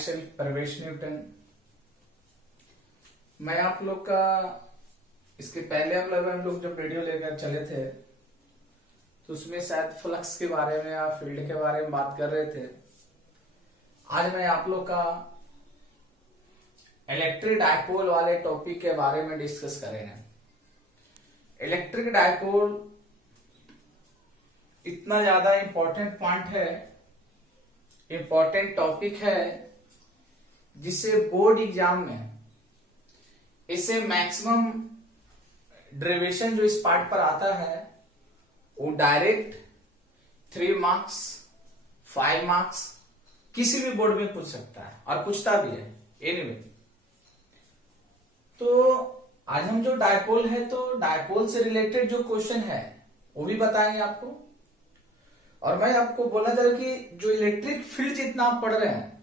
Self प्रवेश Newton. मैं आप लोग का इसके पहले हम लोग जब वीडियो लेकर चले थे तो उसमें शायद फ्लक्स के बारे में या फील्ड के बारे में बात कर रहे थे। आज मैं आप लोग का इलेक्ट्रिक डायपोल वाले टॉपिक के बारे में डिस्कस करेंगे। इलेक्ट्रिक डायपोल इतना ज्यादा इंपॉर्टेंट पॉइंट है, इंपॉर्टेंट टॉपिक है, जिससे बोर्ड एग्जाम में इसे मैक्सिमम डेरिवेशन जो इस पार्ट पर आता है वो डायरेक्ट 3 मार्क्स 5 मार्क्स किसी भी बोर्ड में पूछ सकता है और पूछता भी है। एनीवे, तो आज हम जो डायपोल है तो डायपोल से रिलेटेड जो क्वेश्चन है वो भी बताएंगे आपको। और मैं आपको बोला था कि जो इलेक्ट्रिक फील्ड जितना आप पढ़ रहे हैं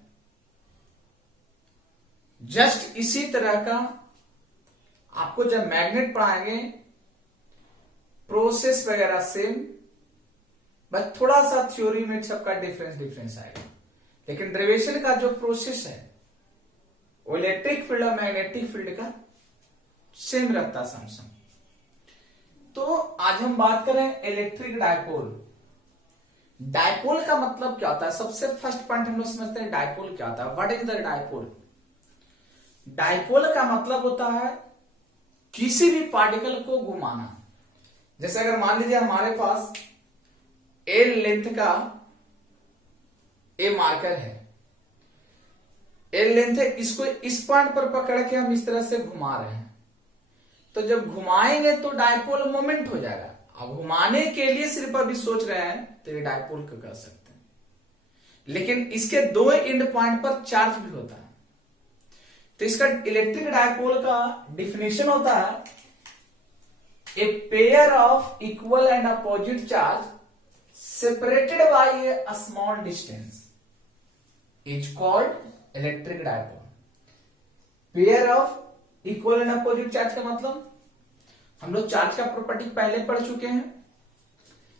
जस्ट इसी तरह का आपको जब मैग्नेट पढ़ाएंगे प्रोसेस वगैरह सेम, बस थोड़ा सा थ्योरी में सबका डिफरेंस आएगा, लेकिन डेरिवेशन का जो प्रोसेस है वो इलेक्ट्रिक फील्ड और मैग्नेटिक फील्ड का सेम रखता समसम। तो आज हम बात करें इलेक्ट्रिक डायपोल। डायपोल का मतलब क्या होता है? सबसे फर्स्ट पॉइंट हम लोग समझते हैं डायपोल क्या होता है। What is the dipole? Dipole का मतलब होता है किसी भी पार्टिकल को घुमाना। जैसे अगर मान लीजिए हमारे पास एल लेंथ का ए मार्कर है, एल लेंथ है, इसको इस पॉइंट पर पकड़ के हम इस तरह से घुमा रहे हैं, तो जब घुमाएंगे तो डायपोल मोमेंट हो जाएगा। अब घुमाने के लिए सिर्फ अभी सोच रहे हैं तो ये डायपोल को कर सकते हैं, लेकिन इसके 2 एंड पॉइंट पर चार्ज भी होता है। तो इसका इलेक्ट्रिक डायपोल का डिफिनेशन होता है a pair of equal and opposite charge separated by A small distance is called electric dipole. Pair of equal and opposite charge का मतलब हम लोग चार्ज का प्रॉपर्टी पहले पढ़ चुके हैं।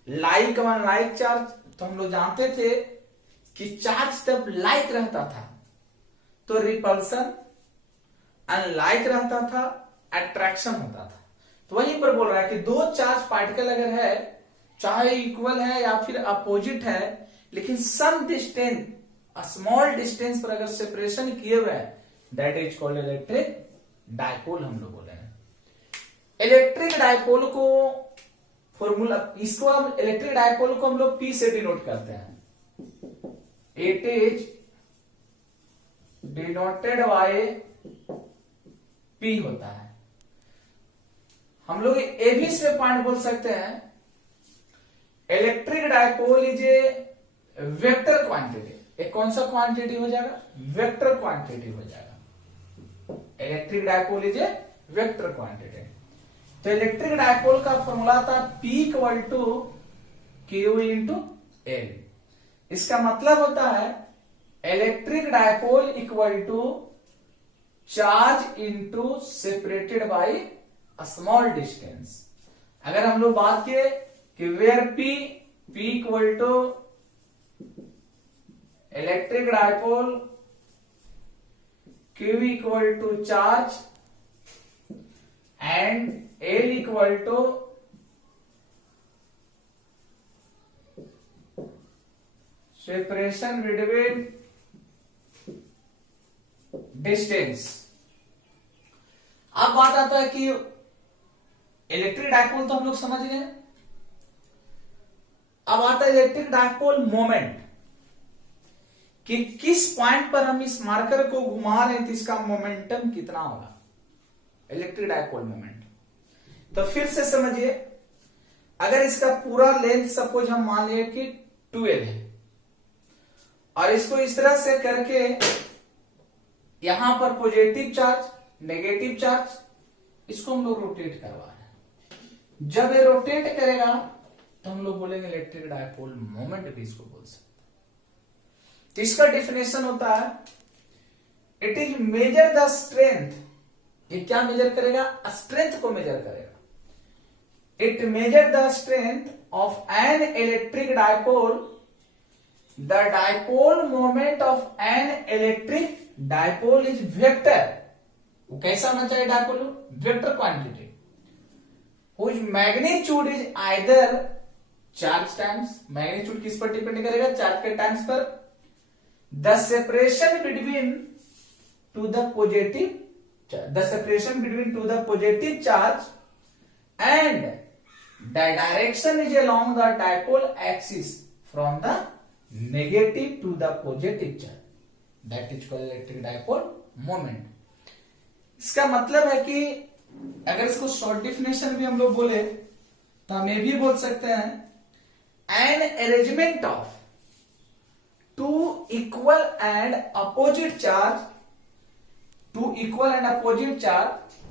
लाइक और अनलाइक चार्ज तो हम लोग जानते थे कि चार्ज जब लाइक रहता था तो रिपल्सन, अनलाइक रहता था अट्रैक्शन होता था। तो वहीं पर बोल रहा है कि 2 चार्ज पार्टिकल अगर है, चाहे इक्वल है या फिर अपोजिट है, लेकिन सम डिस्टेंस, स्मॉल डिस्टेंस पर अगर सेपरेशन किए हुए हैं, that is called electric dipole. हम लोग बोले हैं इलेक्ट्रिक डायपोल को फॉर्मूला, इसको हम इलेक्ट्रिक डायपोल को हम लोग P से डिनोट करते हैं। It is denoted by P होता है। हम लोग ए भी से पॉइंट बोल सकते हैं electric dipole is a vector quantity. एक कौन सा क्वांटिटी हो जाएगा? वेक्टर क्वांटिटी हो जाएगा। Electric dipole is a vector quantity. तो इलेक्ट्रिक डायपोल का फॉर्मूला था P equal to Q into L। इसका मतलब होता है electric dipole equal to charge into separated by a small distance. अगर हम लोग बात किए कि where P equal to electric dipole, Q equal to charge and L equal to separation between distance. अब बात आता है कि इलेक्ट्रिक डायपोल तो हम लोग समझ गए। अब आता है इलेक्ट्रिक डायपोल मोमेंट, कि किस पॉइंट पर हम इस मार्कर को घुमा रहे हैं तो इसका मोमेंटम कितना होगा, इलेक्ट्रिक डायपोल मोमेंट। तो फिर से समझिए, अगर इसका पूरा लेंथ सपोज हम मान लिए कि 12 है और इसको इस तरह से करके यहां पर पॉजिटिव चार्ज, नेगेटिव चार्ज, इसको हम लोग रोटेट करवा रहे हैं। जब ये रोटेट करेगा तो हम लोग बोलेंगे इलेक्ट्रिक डायपोल मोमेंट भी इसको बोल सकते हैं। तो इसका डिफिनेशन होता है it is measure the strength. ये क्या मेजर करेगा? स्ट्रेंथ को मेजर करेगा। It measure the strength of N electric dipole the dipole moment of N electric dipole is vector. वो कैसा होना चाहिए dipole? Vector quantity whose magnitude is either charge times, magnitude किस पर डिपेंड करेगा? चार्ज के टाइम्स पर। The separation between two the positive charge and the direction is along the dipole axis from the negative to the positive charge, that is called electric dipole moment. इसका मतलब है कि अगर इसको short definition भी हम लोग बोले तो हम ये भी बोल सकते हैं an arrangement of two equal and opposite charge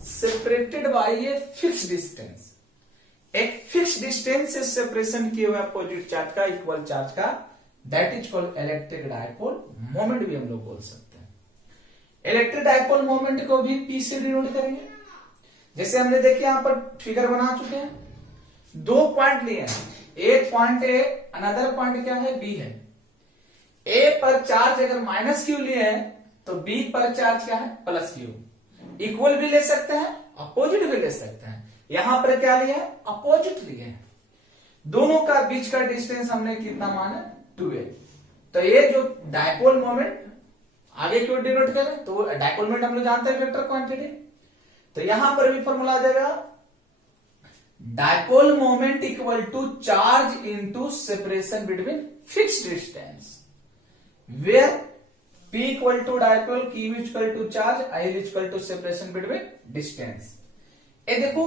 separated by a fix distance. एक फिक्स डिस्टेंस से सेपरेशन किए हुए अपोजिट चार्ज का, इक्वल चार्ज का, that is called electric dipole moment भी हम लोग बोल सकते हैं। इलेक्ट्रिक डायपोल मोमेंट को भी पी से डिनोट करेंगे। जैसे हमने देखे यहां पर फिगर बना चुके हैं, दो पॉइंट लिए हैं, एक पॉइंट ए, अनदर पॉइंट क्या है? बी है। ए पर चार्ज अगर माइनस क्यू लिए हैं तो बी पर चार्ज क्या है? Plus Q. इक्वल भी ले सकते हैं, अपोजिट भी ले सकते हैं। यहां पर क्या लिया है? अपोजिट लिए हैं। दोनों का बीच का डिस्टेंस हमने कितना माना? 2a। तो ये जो डायपोल मोमेंट आगे क्यों डिनोट करें? तो डायपोल मोमेंट हम लोग जानते हैं वेक्टर क्वांटिटी। तो यहां पर भी फॉर्मूला आ जाएगा dipole moment equal to charge into separation between fixed distance, where P equal to dipole, Q equal to charge, I equal to separation between distance. ये देखो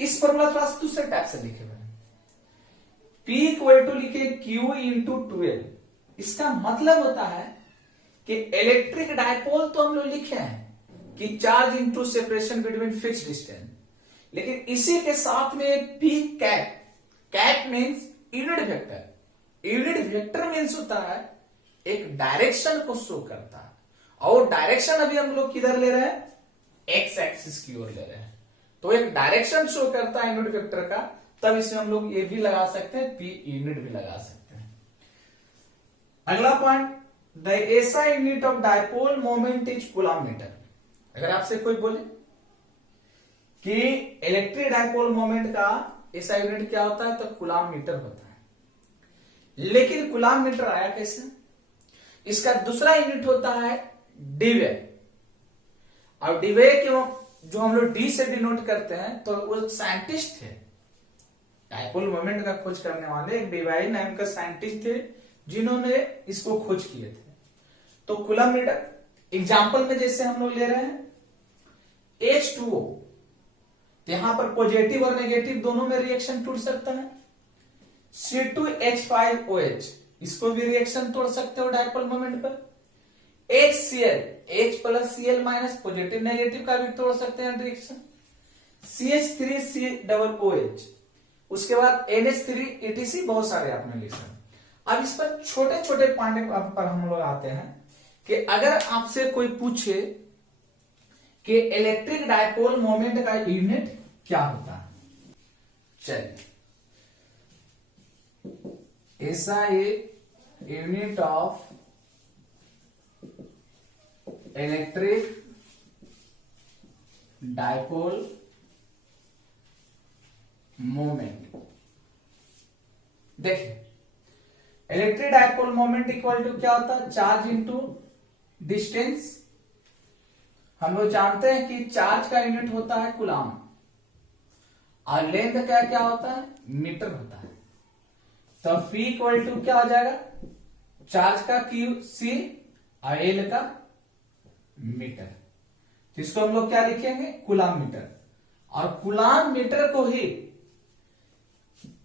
इस फॉर्मूला थोड़ा दूसरे टाइप से लिखे हुए हैं। P इक्वल टू लिखे Q इंटू 12। इसका मतलब होता है कि इलेक्ट्रिक डायपोल तो हम लोग लिखे हैं कि charge into separation between fix distance, लेकिन इसी के साथ में P cap means unit vector. Unit vector means होता है एक डायरेक्शन को शो करता है, और डायरेक्शन अभी हम लोग किधर ले रहे हैं? एक्स एक्सिस की ओर ले रहे हैं। तो एक डायरेक्शन शो करता है यूनिट वेक्टर का, तब इसमें हम लोग ये भी लगा सकते हैं, पी यूनिट भी लगा सकते हैं। अगला point, the SI unit of dipole moment is coulomb metre. अगर आपसे कोई बोले कि इलेक्ट्रिक डायपोल मोमेंट का ऐसा यूनिट क्या होता है, तो कूलम्ब मीटर होता है। लेकिन कूलम्ब मीटर आया कैसे? इसका दूसरा यूनिट होता है डीवे, और डीवे क्यों जो हम लोग डी से डिनोट करते हैं, तो वो साइंटिस्ट थे, डायपोल मोमेंट का खोज करने वाले एक डीवाई नाम का साइंटिस्ट थे, जिन्होंने इसको खोज किए थे। तो कूलम्ब मीटर एग्जाम्पल में जैसे हम लोग ले रहे हैं H2O, तो यहां पर पॉजिटिव और नेगेटिव दोनों में रिएक्शन टूट सकता है। C2H5OH, इसको भी रिएक्शन तोड़ सकते हो डायपोल मोमेंट पर। HCl, H plus Cl minus, positive negative का भी तोड़ सकते हैं रिएक्शन। CH3COOH, उसके बाद NH3 ETC, बहुत सारे आपने लिखा। अब इस पर छोटे छोटे पॉइंट पर हम लोग आते हैं कि अगर आपसे कोई पूछे कि इलेक्ट्रिक डायपोल मोमेंट का यूनिट क्या होता है, चलिए ऐसा unit of electric dipole moment. देखिए electric dipole moment equal to क्या होता है? Charge into distance. हम लोग जानते हैं कि चार्ज का यूनिट होता है कूलम्ब, और लेंथ क्या क्या होता है? मीटर होता है। तो P इक्वल टू क्या हो जाएगा? चार्ज का Q C और L का मीटर। तो इसको हम लोग क्या लिखेंगे? Coulomb metre. और कूलम्ब मीटर को ही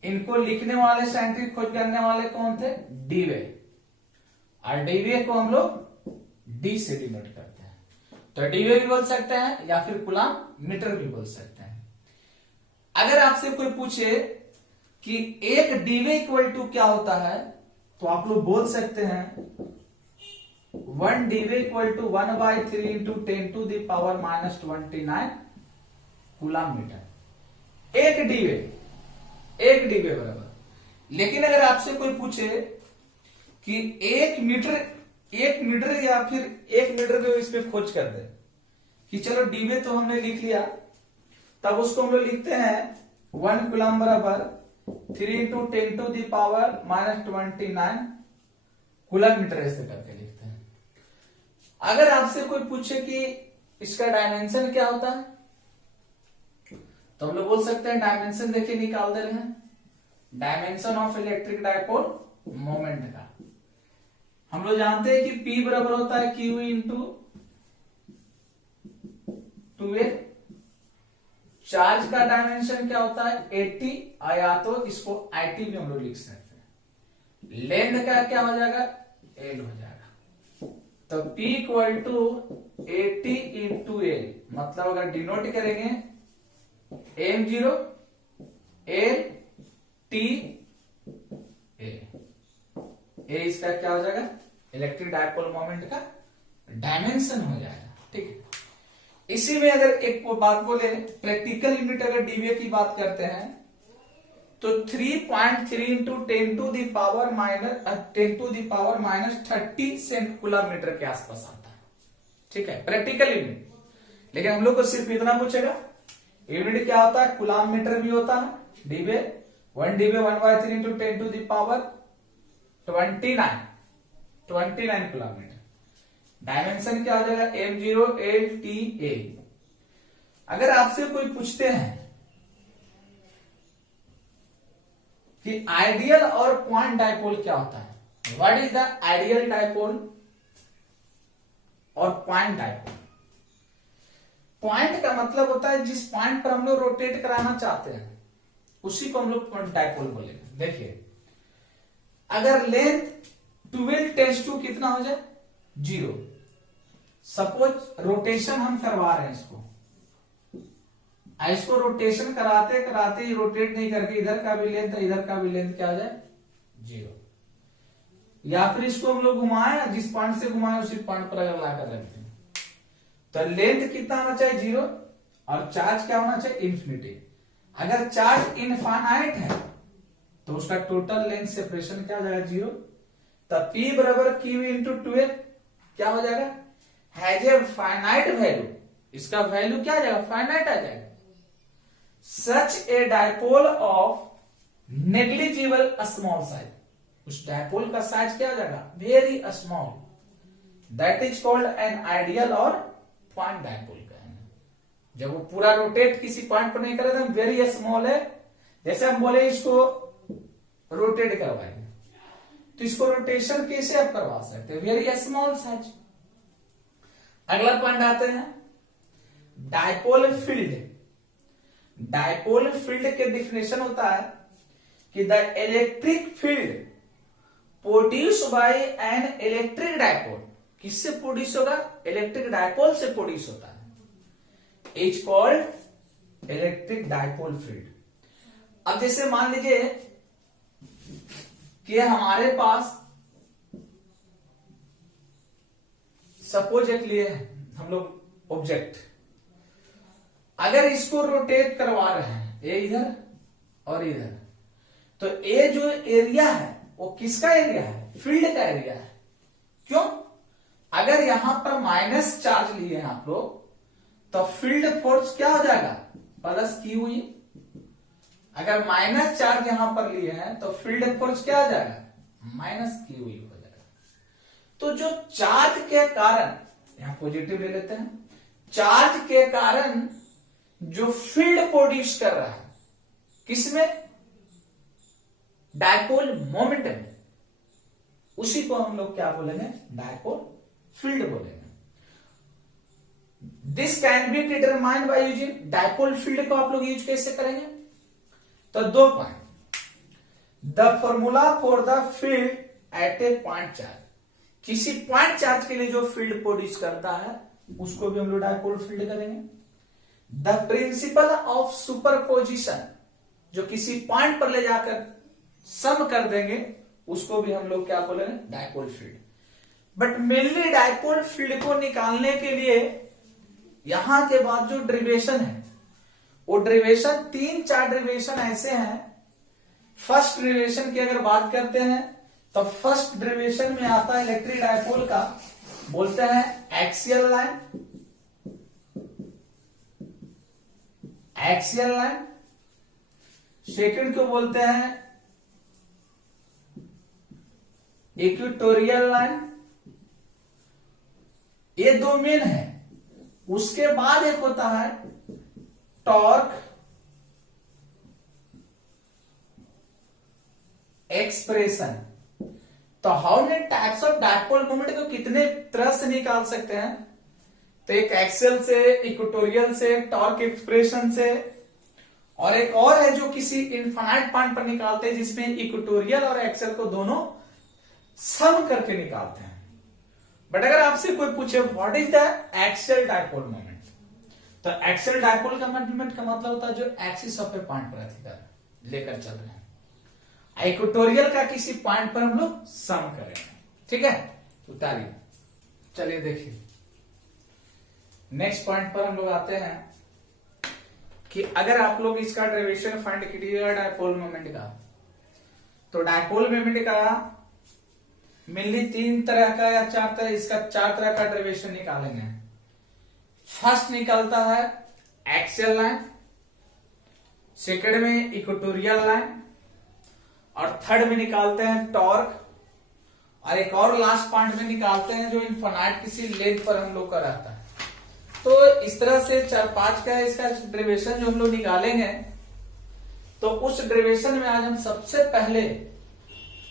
इनको लिखने वाले साइंटिस्ट खोज करने वाले कौन थे? डीवे। और डीवे को हम लोग डी से डिनोट करते हैं, तो डीवे भी बोल सकते हैं या फिर कूलम्ब मीटर भी बोल सकते हैं। अगर आपसे कोई पूछे कि एक डीवे इक्वल टू क्या होता है, तो आप लोग बोल सकते हैं 1 debye equal to 1/3 into 10 to the power -29 coulomb metre. एक डीवे बराबर। लेकिन अगर आपसे कोई पूछे कि 1 मीटर या फिर 1 मीटर को इसमें खोज कर दे कि चलो डीवे तो हमने लिख लिया, तब उसको हम लोग लिखते हैं 1 कूलम बराबर 3 × 10⁻⁻29 कूलम मीटर, ऐसे करके लिखते हैं। अगर आपसे कोई पूछे कि इसका डायमेंशन क्या होता है, तो हम लोग बोल सकते हैं डायमेंशन देखिए निकाल दे रहे हैं, dimension of electric dipole moment का हम लोग जानते हैं कि P बराबर होता है Q × 2a। चार्ज का डायमेंशन क्या होता है 80, या तो इसको IT भी हम लोग लिख सकते हैं। लेंथ का क्या हो जाएगा L हो जाएगा। तो P = 80 × L, मतलब अगर डिनोट करेंगे m0 L T A, इसका क्या हो जाएगा इलेक्ट्रिक डायपोल मोमेंट का डायमेंशन हो जाएगा। ठीक है, इसी में अगर एक बात बोले प्रैक्टिकल यूनिट अगर डीवीए की बात करते हैं तो 3.3 × 10⁻⁻30 सेंटीमीटर के आसपास आता है। ठीक है, प्रैक्टिकल यूनिट। लेकिन हम लोग को सिर्फ इतना पूछेगा यूनिट क्या होता है, कूलम मीटर भी होता है। डीवे 1 डीवे 1/3 × 10⁻29 कूलम मीटर। डायमेंशन क्या हो जाएगा m0 L T A। अगर आपसे कोई पूछते हैं कि आइडियल और पॉइंट डायपोल क्या होता है, what is the ideal dipole और पॉइंट डायपोल। पॉइंट का मतलब होता है जिस पॉइंट पर हम लोग रोटेट कराना चाहते हैं उसी को हम लोग पॉइंट डायपोल बोलेंगे। देखिए अगर लेंथ 12 टेंस टू कितना हो जाए 0, सपोज रोटेशन हम करवा रहे हैं इसको रोटेशन कराते कराते ही रोटेट नहीं करके इधर का भी लेंथ क्या हो जाए 0, या फिर इसको हम लोग घुमाए जिस पॉइंट से घुमाए उसी पॉइंट पर अगर लाकर रखते हैं तो लेंथ कितना होना चाहिए 0 और चार्ज क्या होना चाहिए इन्फिनिटी। अगर चार्ज इनफाइनाइट है तो उसका टोटल लेंथ सेपरेशन क्या हो जाएगा 0। तब P बराबर Q × 2a क्या हो जाएगा, हैज ए फाइनाइट वैल्यू, इसका वैल्यू क्या आ जाएगा फाइनाइट आ जाएगा। Such a dipole of negligible small size, उस डायपोल का साइज क्या आ जाएगा very small, that is called an ideal और पॉइंट डायपोल कहेंगे। जब वो पूरा रोटेट किसी पॉइंट पर नहीं करे तो वेरी स्मॉल है। जैसे हम बोले इसको रोटेट करवाएंगे तो इसको रोटेशन कैसे आप करवा सकते हैं, वेरी स्मॉल साइज। अगला पॉइंट आते हैं डायपोल फील्ड। डायपोल फील्ड के डिफिनेशन होता है कि the electric field produce by N electric dipole, किससे प्रोड्यूस होगा इलेक्ट्रिक डायपोल से प्रोड्यूस होता है, is called electric dipole field. अब जैसे मान लीजिए कि हमारे पास सपोज एक लिए हम लोग ऑब्जेक्ट, अगर इसको रोटेट करवा रहे हैं ये इधर और इधर, तो ये जो एरिया है वो किसका एरिया है फील्ड का एरिया है। क्यों, अगर यहां पर माइनस चार्ज लिए हैं आप लोग तो फील्ड फोर्स क्या हो जाएगा +Q। अगर माइनस चार्ज यहां पर लिए हैं तो फील्ड फोर्स क्या हो जाएगा -Q हो जाएगा। तो जो चार्ज के कारण, यहां पॉजिटिव ले लेते हैं, चार्ज के कारण जो फील्ड प्रोड्यूस कर रहा है किसमें डायपोल मोमेंट में, उसी को हम लोग क्या बोलेंगे डायपोल फील्ड बोलेंगे। This can be determined by using, dipole field को आप लोग यूज कैसे करेंगे, तो 2 point, the formula for the field at a point charge, किसी पॉइंट चार्ज के लिए जो फील्ड प्रोड्यूस करता है उसको भी हम लोग डायपोल फील्ड करेंगे। द प्रिंसिपल ऑफ सुपरपोजिशन, जो किसी पॉइंट पर ले जाकर सम कर देंगे उसको भी हम लोग क्या बोलेंगे dipole field. But mainly dipole field को निकालने के लिए यहां के बाद जो डेरिवेशन है वो डेरिवेशन 3-4 डेरिवेशन ऐसे हैं। फर्स्ट डेरिवेशन की अगर बात करते हैं तो फर्स्ट डेरिवेशन में आता है इलेक्ट्रिक डायपोल का, बोलते हैं axial line, axial line. Second को बोलते हैं इक्वेटोरियल लाइन। ये दो मेन है। उसके बाद एक होता है टॉर्क एक्सप्रेशन। तो how many types of dipole moment को कितने तरह से निकाल सकते हैं? तो एक एक्सियल से, इक्वेटोरियल से, टॉर्क एक्सप्रेशन से, और एक और है जो किसी इनफाइनाइट पॉइंट पर निकालते हैं, जिसमें इक्वेटोरियल और एक्सियल को दोनों सम करके निकालते हैं। बट अगर आपसे कोई पूछे what is the axial dipole moment, तो एक्सियल डायपोल का मोमेंट का मतलब होता है जो एक्सिस ऑफ ए पॉइंट पर अधिकार लेकर चल रहे हैं। इक्वेटोरियल का किसी पॉइंट पर हम लोग सम करेंगे। ठीक है, उतारिए। चलिए देखिए, नेक्स्ट पॉइंट पर हम लोग आते हैं कि अगर आप लोग इसका डेरिवेशन फाइंड कीजिएगा डायपोल मोमेंट का, तो डायपोल मोमेंट का मेनली 3 तरह का या 4 तरह, इसका 4 तरह का डेरिवेशन निकालेंगे। फर्स्ट निकलता है एक्सियल लाइन, सेकंड में इक्वेटोरियल लाइन, और थर्ड में निकालते हैं टॉर्क, और एक और लास्ट पॉइंट में निकालते हैं जो इनफाइनाइट किसी लेंथ पर हम लोग का रहता है। तो इस तरह से 4-5 का इसका डेरिवेशन जो हम लोग निकालेंगे, तो उस डेरिवेशन में आज हम सबसे पहले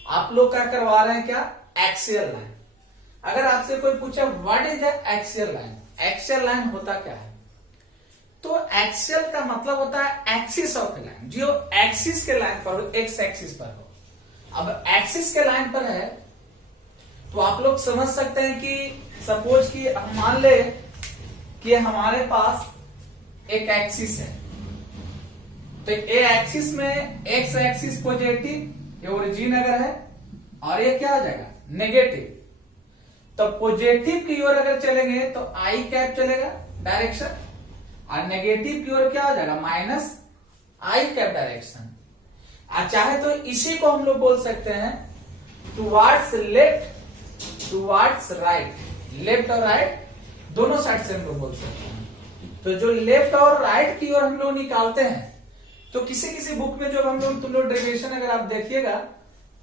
आप लोग क्या करवा रहे हैं, क्या एक्सियल लाइन। अगर आपसे कोई पूछे what is the axial line, axial line होता क्या है, तो एक्सियल का मतलब होता है एक्सिस ऑफ लाइन, जो एक्सिस के लाइन पर हो, एक्स एक्सिस पर हो। अब एक्सिस के लाइन पर है तो आप लोग समझ सकते हैं कि सपोज कि हम मान ले कि हमारे पास एक एक्सिस है, तो ए एक्सिस में एक्स एक्सिस पॉजिटिव, ये ओरिजिन अगर है, और ये क्या आ जाएगा नेगेटिव। तो पॉजिटिव की ओर अगर चलेंगे तो आई कैप चलेगा डायरेक्शन, और नेगेटिव की ओर क्या आ जाएगा माइनस आई कैप डायरेक्शन। चाहे तो इसी को हम लोग बोल सकते हैं towards left towards right, left और राइट दोनों साइड से हम लोग बोल सकते हैं। तो जो लेफ्ट और राइट की ओर हम लोग निकालते हैं, तो किसी किसी बुक में जो हम लोग तुम लोग डेरिवेशन अगर आप देखिएगा,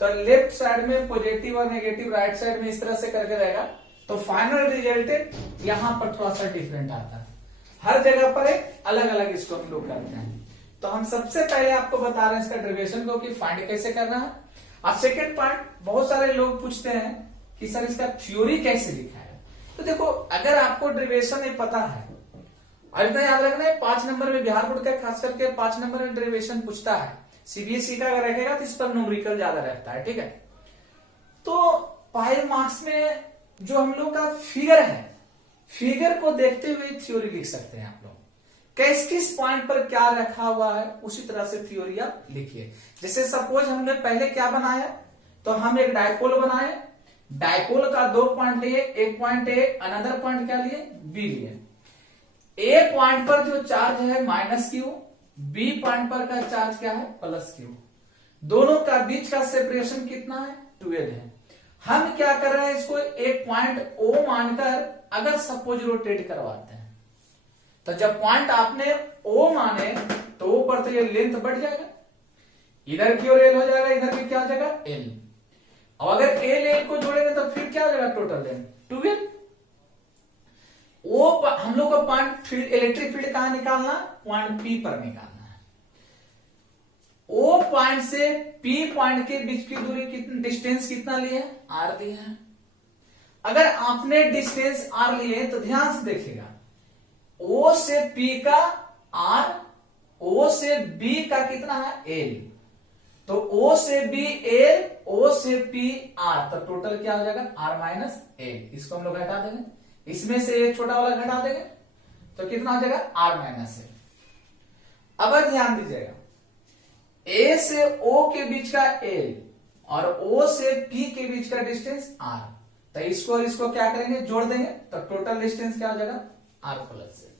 तो लेफ्ट साइड में पॉजिटिव और नेगेटिव, राइट साइड में इस तरह से करके रहेगा। तो फाइनल रिजल्ट यहां पर थोड़ा सा डिफरेंट आता है, हर जगह पर एक अलग अलग इसको हम लोग करते हैं। तो हम सबसे पहले आपको बता रहे हैं इसका डेरिवेशन को कि फाइंड कैसे करना है। और सेकेंड पॉइंट, बहुत सारे लोग पूछते हैं कि सर इसका थ्योरी कैसे लिखा है। तो देखो, अगर आपको डेरिवेशन नहीं पता है, और इतना याद रखना है 5 नंबर में बिहार बोर्ड का खास करके 5 नंबर में डेरिवेशन पूछता है। सीबीएसई का अगर रहेगा तो इस पर न्यूमेरिकल ज्यादा रहता है। ठीक है, तो 5 मार्क्स में जो हम लोग का फिगर है, फिगर को देखते हुए थ्योरी लिख सकते हैं आप लोग। किस किस पॉइंट पर क्या रखा हुआ है उसी तरह से थ्योरी आप लिखिए। जैसे सपोज हमने पहले क्या बनाया, तो हम एक डायपोल बनाए, डायपोल का 2 पॉइंट लिए, एक पॉइंट ए, अनदर पॉइंट क्या लिए बी लिए। ए पॉइंट पर जो चार्ज है माइनस क्यू, बी पॉइंट पर का चार्ज क्या है प्लस क्यू, दोनों का बीच का सेपरेशन कितना है 12 है। हम क्या कर रहे हैं, इसको एक पॉइंट ओ मानकर अगर सपोज रोटेट करवाते हैं, तो जब पॉइंट आपने ओ माने तो ओ पर तो ये लेंथ बढ़ जाएगा, इधर की ओर एल हो जाएगा, इधर भी क्या हो जाएगा एल। और अगर एल को जोड़ेंगे तो फिर क्या हो जाएगा टोटल लेंथ 12। वो हम लोग का पॉइंट फील्ड, इलेक्ट्रिक फील्ड कहां निकालना, पॉइंट पी पर निकालना है। ओ पॉइंट से पी पॉइंट के बीच की दूरी कितनी, डिस्टेंस कितना लिए आर दिया है। अगर आपने डिस्टेंस आर लिए तो ध्यान से देखिएगा, ओ से पी का आर, ओ से बी का कितना है एल, तो ओ से बी एल, ओ से पी आर, तो टोटल क्या हो जाएगा आर माइनस एल। इसको हम लोग हटा देंगे, इसमें से एक छोटा वाला घटा देंगे तो कितना हो जाएगा आर माइनस एल। अब ध्यान दीजिएगा, ए से ओ के बीच का एल और ओ से पी के बीच का डिस्टेंस आर, तो इसको और इसको क्या करेंगे जोड़ देंगे, तो टोटल डिस्टेंस क्या हो जाएगा आर प्लस एल।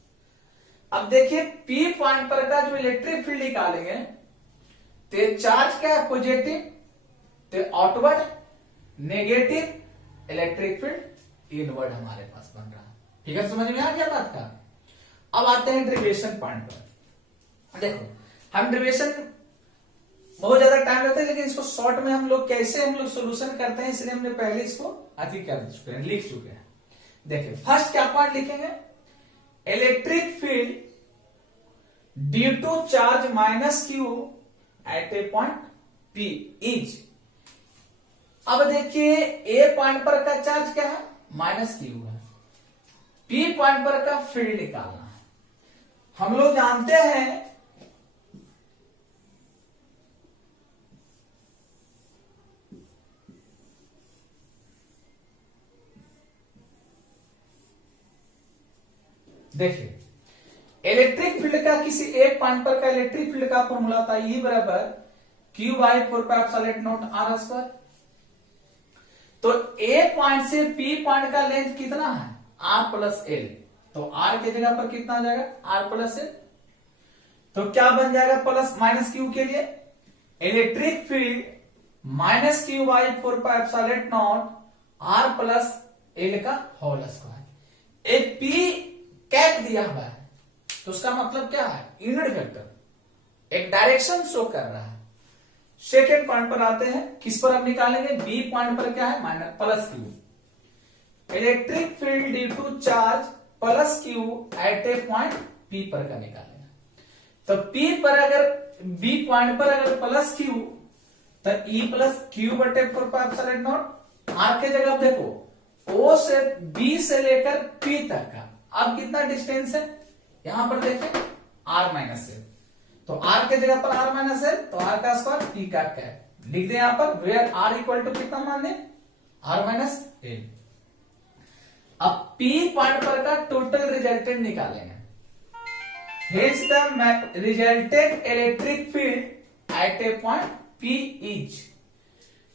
अब देखिए पी पॉइंट पर का जो इलेक्ट्रिक फील्ड निकालेंगे, तो चार्ज क्या है पॉजिटिव, तो outward, negative electric field inward हमारे पास बन रहा है। ठीक है, समझ में आ गया बात का। अब आते हैं डेरिवेशन पॉइंट पर। देखो हम डेरिवेशन बहुत ज्यादा टाइम लगता है, लेकिन इसको शॉर्ट में हम लोग कैसे सोल्यूशन करते हैं, इसलिए हमने पहले इसको अति कर चुके हैं, लिख चुके हैं। देखिए फर्स्ट क्या पॉइंट लिखेंगे, electric field due to charge minus Q at a point P is. अब देखिए ए पॉइंट पर का चार्ज क्या है, माइनस क्यू है, पी पॉइंट पर का फील्ड निकालना है। हम लोग जानते हैं देखिए इलेक्ट्रिक फील्ड का किसी एक पॉइंट पर का इलेक्ट्रिक फील्ड का फॉर्मूला था ई बराबर क्यू बाई 4πε0 आर स्क्वायर। तो ए पॉइंट से पी पॉइंट का लेंथ कितना है, आर प्लस एल। तो आर की जगह पर कितना आ जाएगा, आर प्लस एल। तो क्या बन जाएगा प्लस माइनस क्यू के लिए electric field minus Q by 4πε0 R plus L का होल स्क्वायर। एक पी कैप दिया हुआ है तो उसका मतलब क्या है, यूनिट वेक्टर, एक डायरेक्शन शो कर रहा है। सेकेंड पॉइंट पर आते हैं, किस पर हम निकालेंगे, बी पॉइंट पर क्या है, minus plus Q. Electric field due to charge plus Q at a point P पर का निकालेंगे। तो पी पर अगर बी पॉइंट पर अगर प्लस क्यू तो ई प्लस क्यू बटे 4πε0। आर के जगह देखो ओ से बी से लेकर पी तक का अब कितना डिस्टेंस है, यहां पर देखें आर माइनस एल। तो आर के जगह पर आर माइनस एल, तो आर का स्क्वायर पी का कैप लिख दे यहां पर, वेयर आर इक्वल टू कितना मान लें, आर माइनस एल। अब पी पॉइंट पर का टोटल रिजल्टेंट निकालेंगे। Hence the resultant electric field at a point P is।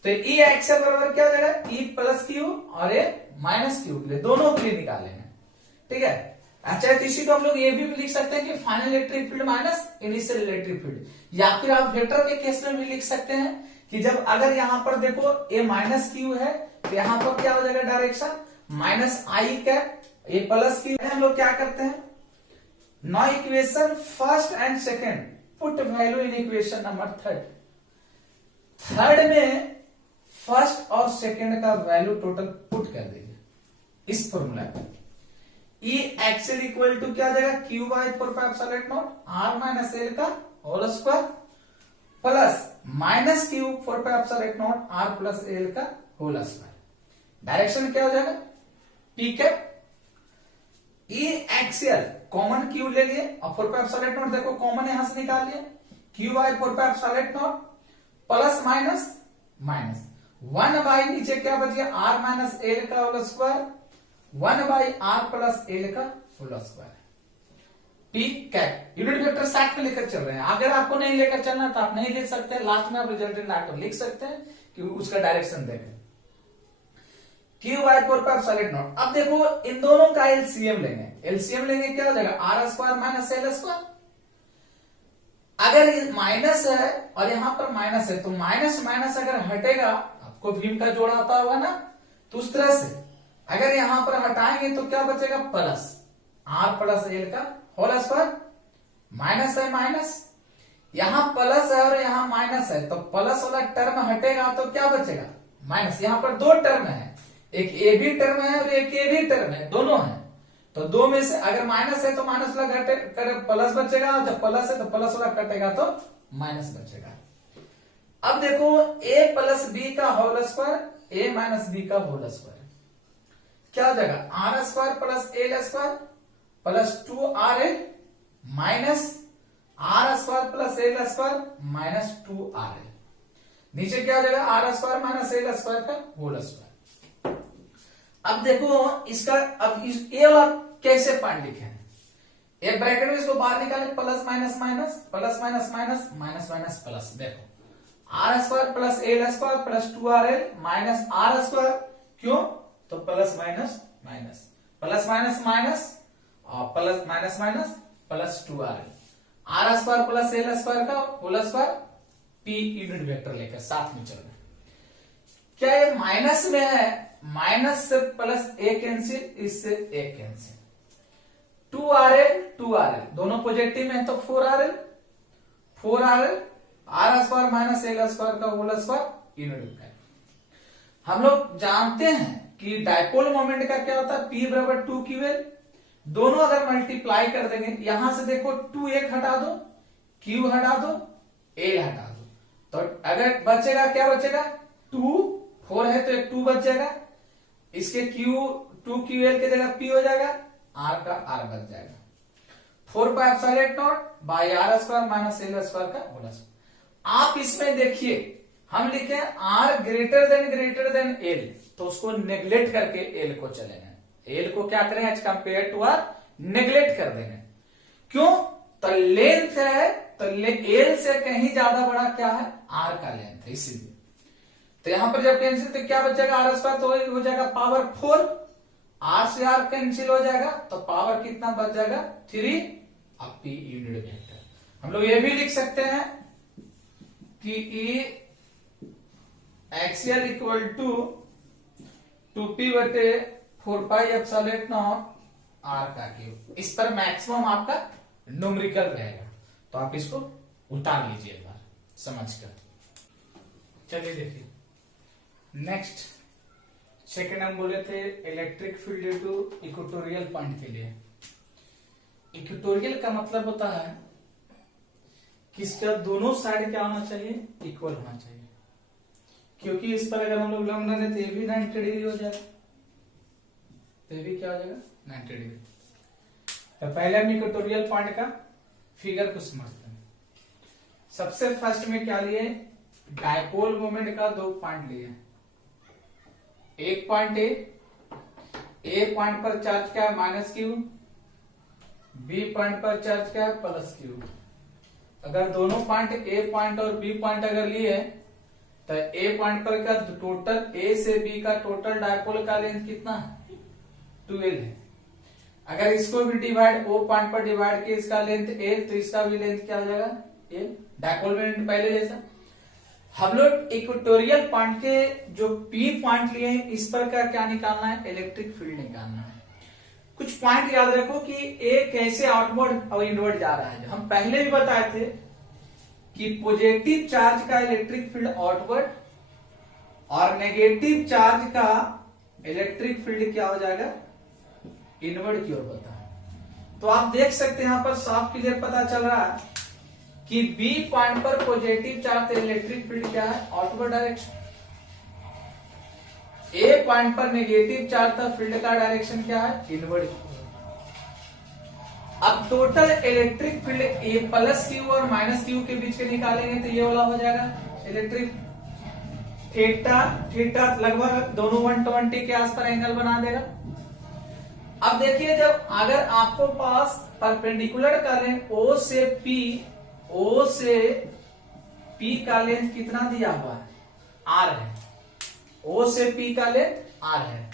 तो E एक्सल बराबर क्या हो जाएगा, E प्लस क्यू और ए माइनस क्यू के लिए, दोनों के लिए निकालेंगे। ठीक है, अच्छा तो इसी को हम लोग ये भी लिख सकते हैं कि final electric field minus initial electric field, या फिर आप वेक्टर के केस में भी लिख सकते हैं कि जब अगर यहां पर देखो ए माइनस क्यू है तो यहां पर क्या हो जाएगा, डायरेक्शन माइनस आई कैप, ए प्लस क्यू है। हम लोग क्या करते हैं, now equation first and second put value in equation number third में फर्स्ट और सेकेंड का वैल्यू टोटल पुट कर दीजिए इस फॉर्मूला पर। ई एक्सल इक्वल टू क्या आ जाएगा, Q by 4πε0 R minus L का whole square plus minus Q 4πε0 R plus L का होल स्क्वायर। डायरेक्शन क्या हो जाएगा, P cap. E axial common Q ले लिए और 4πε0 देखो कॉमन यहां से निकाल लिए, Q by 4πε0 plus minus minus 1 by नीचे क्या बच गया, आर माइनस एल का whole square 1 by R plus L का whole square. P cap unit vector साथ में लेकर चल रहे हैं, अगर आपको नहीं लेकर चलना तो आप नहीं ले सकते, लास्ट में आप रिजल्टेंट आकर लिख सकते हैं कि उसका डायरेक्शन देखें। Q by 4πε0। अब देखो इन दोनों का एलसीएम लेंगे, एलसीएम लेंगे क्या हो जाएगा, R square minus L square. अगर माइनस है और यहां पर माइनस है तो माइनस माइनस अगर हटेगा, आपको भीम का जोड़ आता होगा ना, तो उस तरह से अगर यहां पर हटाएंगे तो क्या बचेगा, प्लस आर प्लस एल का होल स्क्वायर, माइनस है माइनस, यहां प्लस है और यहां माइनस है तो प्लस वाला टर्म हटेगा तो क्या बचेगा, माइनस। यहां पर दो टर्म है, एक ए भी टर्म है और एक ए भी टर्म है, दोनों है। तो दो में से अगर माइनस है तो माइनस वाला घटे प्लस बचेगा, और जब प्लस है तो प्लस वाला कटेगा तो माइनस बचेगा। अब देखो ए प्लस बी का whole square, A minus B का होल स्क्वायर क्या हो जाएगा, R square plus L square plus 2 R L minus R square plus L square minus 2 R L. नीचे क्या हो जाएगा, R square minus L square का होल स्क्वायर। अब देखो इसका, अब ये वाला कैसे पॉइंट लिखे हैं, एक ब्रैकेट में इसको बाहर निकाले, plus minus minus plus minus minus minus minus plus. देखो R square plus L square plus 2 R L minus R square, क्यों, तो plus minus minus plus minus minus और plus minus minus plus 2 R L, R square plus L square का whole square, P unit vector लेकर साथ में चल रहे। क्या ये माइनस में है, माइनस से प्लस ए कैंसिल, इससे ए कैंसिल, 2RL दोनों पॉजिटिव में है तो 4RL R square minus L square का होल स्क्वायर यूनिट का। हम लोग जानते हैं कि डायपोल मोमेंट का क्या होता है, P बराबर 2QL। दोनों अगर मल्टीप्लाई कर देंगे, यहां से देखो 2 एक हटा दो, Q हटा दो, L हटा दो, तो अगर बचेगा क्या बचेगा, 2, 4 है तो एक 2 बच जाएगा, इसके Q2QL के जगह P हो जाएगा, R का R बच जाएगा, 4 pi epsilon naught by R square minus L square का होल स्क्वायर। आप इसमें देखिए हम लिखे R ग्रेटर देन L, तो उसको नेग्लेक्ट करके L को चलेंगे, L को क्या करेंगे as compare to R neglect कर देंगे। क्यों, तो लेंथ है तो L से कहीं ज्यादा बड़ा क्या है, R का लेंथ है, इसीलिए। तो यहां पर जब कैंसिल तो क्या बच जाएगा, आर स्क्वायर तो हो जाएगा पावर 4, R से R कैंसिल हो जाएगा तो पावर कितना बच जाएगा 3, अब P यूनिट वेक्टर। हम लोग ये भी लिख सकते हैं कि E axial equal to 2P बटे 4 पाई एप्सिलॉन नॉट R का क्यूब। इस पर मैक्सिमम आपका न्यूमेरिकल रहेगा, तो आप इसको उतार लीजिए एक बार समझकर। चलिए देखिए नेक्स्ट, सेकेंड हम बोले थे electric field due to equatorial point के लिए। इक्वेटोरियल का मतलब होता है कि इसका दोनों साइड क्या होना चाहिए, इक्वल होना चाहिए, क्योंकि इस पर अगर हम लोग लंबन है तो ये भी 90 डिग्री हो जाएगा, तो ये भी क्या हो जाएगा 90 डिग्री। तो पहले हम इक्वेटोरियल पॉइंट का फिगर को समझते हैं। सबसे फर्स्ट में क्या लिए, डायपोल मोमेंट का 2 पॉइंट लिए, एक पॉइंट ए पॉइंट पर चार्ज क्या है -Q, बी पॉइंट पर चार्ज क्या है +Q। अगर दोनों पॉइंट ए पॉइंट और बी पॉइंट अगर लिए तो ए पॉइंट पर का टोटल ए से बी का टोटल डायपोल का लेंथ कितना है 12 है। अगर इसको भी डिवाइड ओ पॉइंट पर डिवाइड किया इसका लेंथ ए, तो इसका भी लेंथ क्या हो जाएगा ए, डायपोल में पहले जैसा। हम लोग इक्वेटोरियल पॉइंट के जो पी पॉइंट लिए हैं इस पर का क्या निकालना है, इलेक्ट्रिक फील्ड निकालना है। कुछ पॉइंट याद रखो कि ए कैसे आउटवर्ड और इनवर्ड जा रहा है। हम पहले भी बताए थे कि पॉजिटिव चार्ज का इलेक्ट्रिक फील्ड आउटवर्ड और नेगेटिव चार्ज का इलेक्ट्रिक फील्ड क्या हो जाएगा, इनवर्ड की ओर होता है। तो आप देख सकते हैं यहां पर साफ क्लियर पता चल रहा है कि बी पॉइंट पर पॉजिटिव चार्ज इलेक्ट्रिक फील्ड क्या है, आउटवर्ड डायरेक्शन। ए पॉइंट पर नेगेटिव चार्ज था, फील्ड का डायरेक्शन क्या है, इनवर्ड। अब टोटल इलेक्ट्रिक फील्ड ए +Q और -Q के बीच के निकालेंगे तो ये वाला हो जाएगा इलेक्ट्रिक थीटा लगभग दोनों 120 के आसपास एंगल बना देगा। अब देखिए जब अगर आपको पास परपेंडिकुलर का लेंथ O से P का लेंथ कितना दिया हुआ है, R है, O से P का लेंथ R है,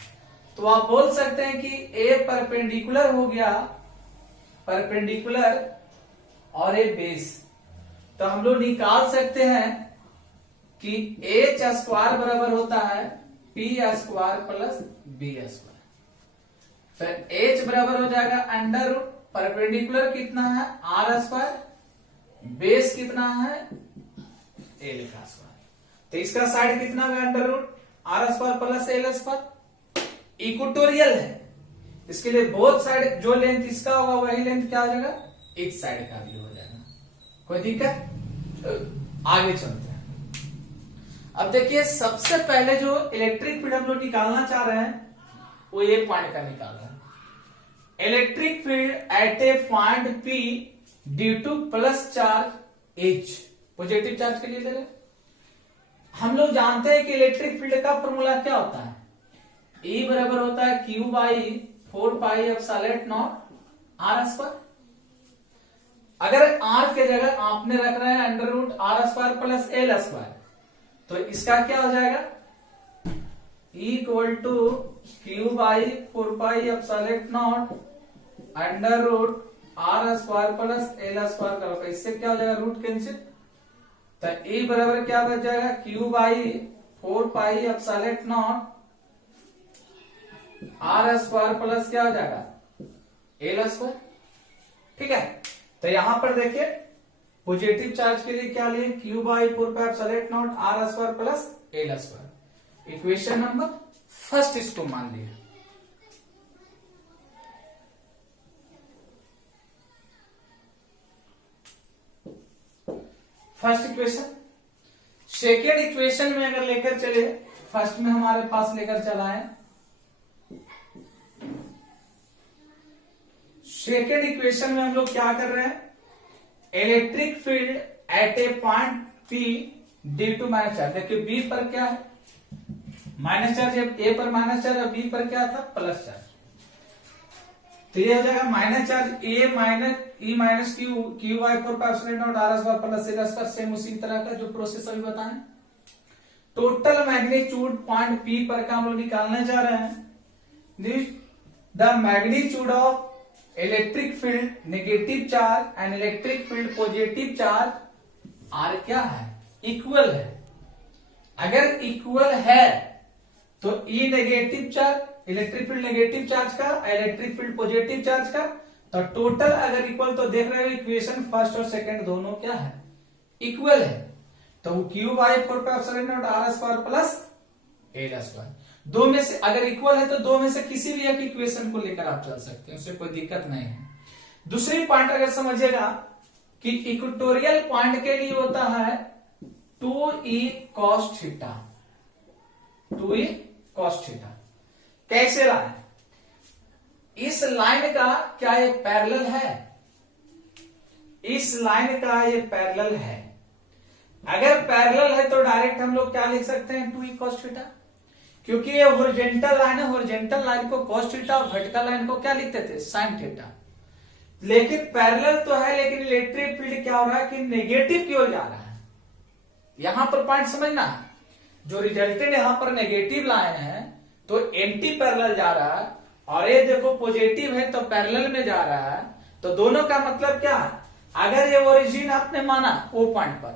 तो आप बोल सकते हैं कि A परपेंडिकुलर हो गया, परपेंडिकुलर और ए बेस। तो हम लोग निकाल सकते हैं कि H स्क्वायर बराबर होता है P square plus B square. फिर H बराबर हो जाएगा अंडर रूट, परपेंडिकुलर कितना है R स्क्वायर, बेस कितना है L का स्क्वायर, तो इसका साइड कितना है under root R square plus L square. Equatorial है, इसके लिए बोथ साइड जो लेंथ इसका होगा वही लेंथ क्या हो जाएगा, इस साइड का भी हो जाएगा। कोई दिक्कत, आगे चलते हैं। अब देखिए सबसे पहले जो इलेक्ट्रिक फील्ड हम लोग निकालना चाह रहे हैं वो ये पॉइंट का निकाल रहे हैं। Electric field at a point P due two plus charge H, positive charge के लिए दे रहे। हम लोग जानते हैं कि इलेक्ट्रिक फील्ड का फॉर्मूला क्या होता है, E बराबर होता है Q by 4 pi epsilon naught R square. अगर R के जगह आपने रख रहे हैं under root R square plus L square, तो इसका क्या हो जाएगा, E equal to Q by 4 pi epsilon naught under root R square plus L square करोगे, इससे क्या हो जाएगा रूट कैंसिल, तो E बराबर क्या बच जाएगा Q by 4 pi epsilon naught R square plus क्या हो जाएगा एल स्क्वायर। ठीक है, तो यहां पर देखिए पॉजिटिव चार्ज के लिए क्या लिए Q by 4 pi epsilon naught R square plus L square. Equation number first इसको मान लिया। First equation. सेकेंड इक्वेशन में अगर लेकर चले, फर्स्ट में हमारे पास लेकर चला है, सेकेंड इक्वेशन में हम लोग क्या कर रहे हैं, electric field at a point P due to minus charge. देखिए बी पर क्या है माइनस चार्ज, ए पर माइनस चार्ज और बी पर क्या था प्लस चार्ज। तो ये हो जाएगा minus charge A minus E minus Q Q by 4 pi epsilon naught R square plus L square. Same उसी तरह का जो प्रोसेस अभी बताएं। टोटल मैग्नीट्यूड पॉइंट पी पर का हम लोग निकालने जा रहे हैं। The magnitude of electric field negative charge and electric field positive charge are क्या है इक्वल है। अगर इक्वल है तो E negative charge electric field negative charge का, इलेक्ट्रिक फील्ड पॉजिटिव चार्ज का, तो टोटल अगर इक्वल तो देख रहे हो इक्वेशन फर्स्ट और सेकंड दोनों क्या है इक्वल है। तो Q by 4 pi epsilon naught R square plus L square. दो में से अगर इक्वल है तो दो में से किसी भी एक इक्वेशन को लेकर आप चल सकते हैं, उससे कोई दिक्कत नहीं है। दूसरी पॉइंट अगर समझिएगा कि इक्वेटोरियल पॉइंट के लिए होता है 2e cos theta, 2e cos theta. कैसे लाइन, इस लाइन का क्या ये पैरेलल है, इस लाइन का ये पैरेलल है। अगर पैरेलल है तो डायरेक्ट हम लोग क्या लिख सकते हैं 2e cos थीटा, क्योंकि ये हॉरिजॉन्टल लाइन है, हॉरिजॉन्टल लाइन को cos थीटा और वर्टिकल लाइन को क्या लिखते थे sin थीटा। लेकिन पैरेलल तो है, लेकिन इलेक्ट्रिक फील्ड क्या हो रहा है कि नेगेटिव की ओर जा रहा है। यहां पर पॉइंट समझना है, जो रिजल्टेंट यहां पर नेगेटिव लाइन है तो एंटी पैरेलल जा रहा है, और ये देखो पॉजिटिव है तो पैरेलल में जा रहा है। तो दोनों का मतलब क्या है, अगर ये ओरिजिन आपने माना वो पॉइंट पर,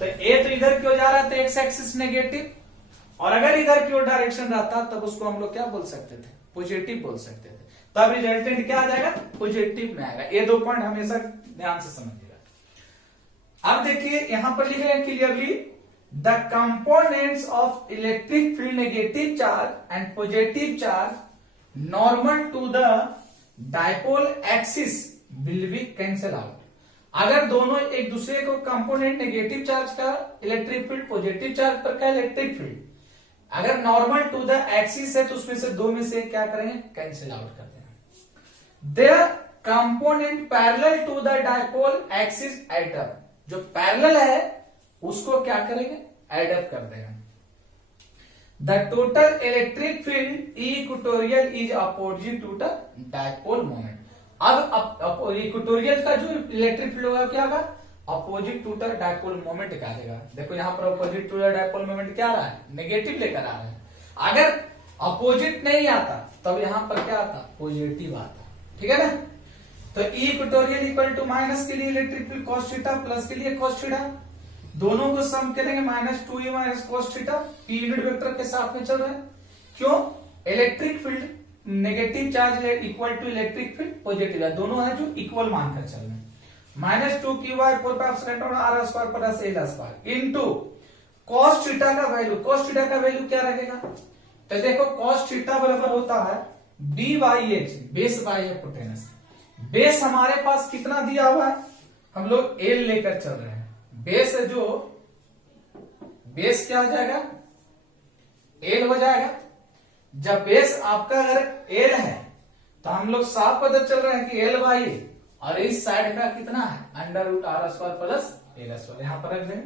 तो ए तो इधर की ओर जा रहा है तो एक्स एक्सिस नेगेटिव, और अगर इधर की ओर डायरेक्शन रहता तब उसको हम लोग क्या बोल सकते थे पॉजिटिव बोल सकते थे। तब रिजल्टेंट क्या आ जाएगा पॉजिटिव में आएगा। ये दो पॉइंट हमेशा ध्यान से समझिएगा। अब देखिए यहां पर लिख रहे हैं clearly the components of electric field negative charge and positive charge normal to the dipole axis will be cancel out. अगर दोनों एक दूसरे को कंपोनेंट नेगेटिव चार्ज का इलेक्ट्रिक फील्ड, पॉजिटिव चार्ज पर का इलेक्ट्रिक फील्ड अगर नॉर्मल टू द एक्सिस है तो उसमें से दो में से क्या करेंगे कैंसिल आउट कर देना। The component parallel to the dipole axis add up, जो पैरेलल है उसको क्या करेंगे एड अप कर देंगे। The total electric field equatorial is opposite to the dipole moment. अब इक्वेटोरियल का जो इलेक्ट्रिक फील्ड होगा क्या होगा opposite to the dipole moment का देगा। देखो यहाँ पर opposite to the dipole moment क्या आ रहा है नेगेटिव लेकर आ रहा है। अगर अपोजिट नहीं आता तब यहाँ पर क्या आता पॉजिटिव आता। ठीक है ना, तो इक्वेटोरियल इक्वल टू माइनस के लिए electric field cos theta plus के लिए cos थीटा, दोनों को सम करेंगे minus 2e minus cos theta. Unit vector के साथ में चल रहे हैं, क्यों electric field negative charge equal to electric field positive है, दोनों है जो इक्वल मानकर चल रहे हैं। Minus 2 Q by 4 pi epsilon naught R square plus L square into cos theta का वैल्यू। cos थीटा का वैल्यू क्या रहेगा, तो देखो cos थीटा बराबर होता है b by H, base by hypotenuse. Base हमारे पास कितना दिया हुआ है, हम लोग एल लेकर चल रहे हैं। बेस है जो बेस क्या हो जाएगा एल हो जाएगा। जब बेस आपका अगर एल है तो हम लोग साफ पता चल रहे हैं कि एल बाई, और इस साइड का कितना है under root R square plus L square. यहां पर रख देंगे,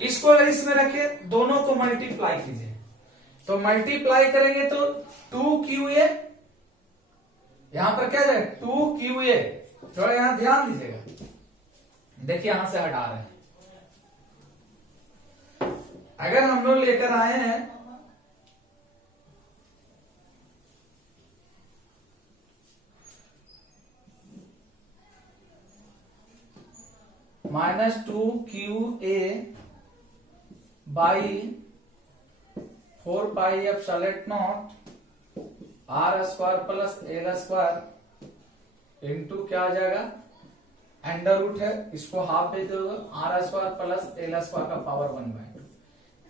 इसको अगर इसमें रखे दोनों को मल्टीप्लाई कीजिए, तो मल्टीप्लाई करेंगे तो 2qa, यहां पर क्या जाएगा 2qa। थोड़ा यहां ध्यान दीजिएगा, देखिए यहां से हटा रहे हैं। अगर हम लोग लेकर आए हैं minus 2qa by 4 pi epsilon naught R square plus L square into क्या आ जाएगा, अंडर रूट है, इसको हाफ दे दो, R square plus L square का पावर 1/2,